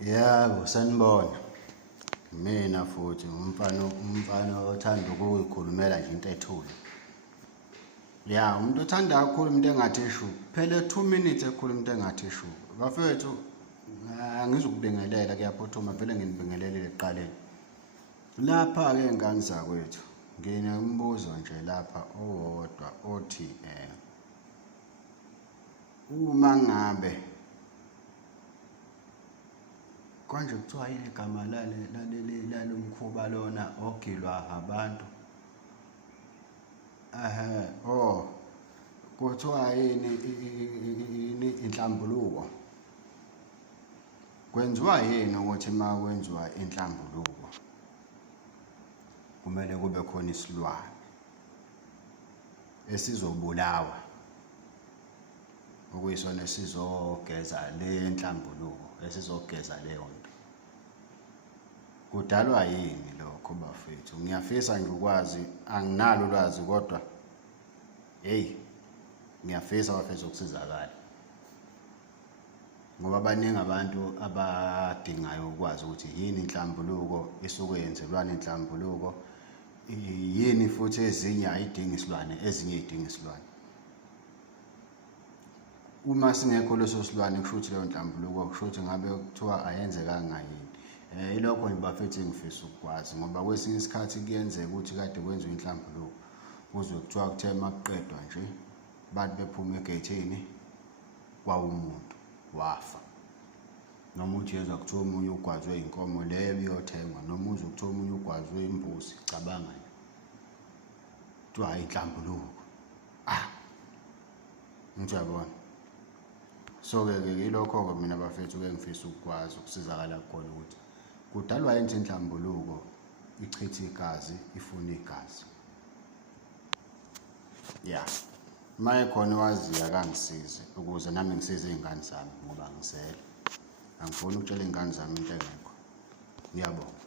Yebo, sanibona. Mina futhi umfana othanda ukuyikhulumela nje into ethule. Ya, umuntu othanda kakhulu into engathi ishu. Phela 2 minutes ekhuluma into engathi ishu. Bafethu angizukubingelela kuyaphuthuma vele nginibingelelile ekuqaleni. Lapha ke ngane zakwethu. Nginombuzo nje lapha owodwa othi uma ngabe konje kuthiwa yini igama lalomkhuba lona ogilwa abantu kuthiwa yini inhlambuluko. Kwenziwa yini ukuthi uma kwenziwa inhlambuluko kumele kube khona isilwane esizobulawa okuyisona esizogeza le nhlambuluko esizogeza leyo nto? Kudalwa yini lokho bafethu? Ngiyafisa nje ukwazi, anginalo ulwazi kodwa ngiyafisa bafethu ukusizakala, ngoba baningi abantu abadingayo ukwazi ukuthi yini inhlambuluko, isuke yenzelwana inhlambuluko, yini futhi ezinye ayidingi isilwane, ezinye idinga isilwane. Uma singekho leso silwane kusho ukuthi leyo nhlambuluko kusho ukuthi ngabe kuthiwa ayenzekanga yini. Ilokho nje bafethu engifisa ukukwazi, ngoba kwesinye isikhathi kuyenzeka ukuthi kade kwenziwa inhlambuluko kuzwe kuthiwa kuthe makuqedwa nje bathi bephuma egethini kwawumuntu wafa, noma uthi yezwa kuthiwa omunye ugwazwe inkomo leyo iyothengwa, noma uzwe kuthiwa omunye ugwazwe imbuzi. Cabanga nje kuthiwa hayi inhlambuluko. Ngiyabona. So-ke yilokho-ke mina bafethu ke ngifisa ukukwazi ukusizakala khona ukuthi kudalwa yini inhlambuluko ichitha igazi, ifuna igazi. Ya, uma ekhona owaziyo akangisize ukuze nami ngisize iy'ngane zami ngoba ngisele. Angifuni ukutshela iy'ngane zami into engekho. Ngiyabonga.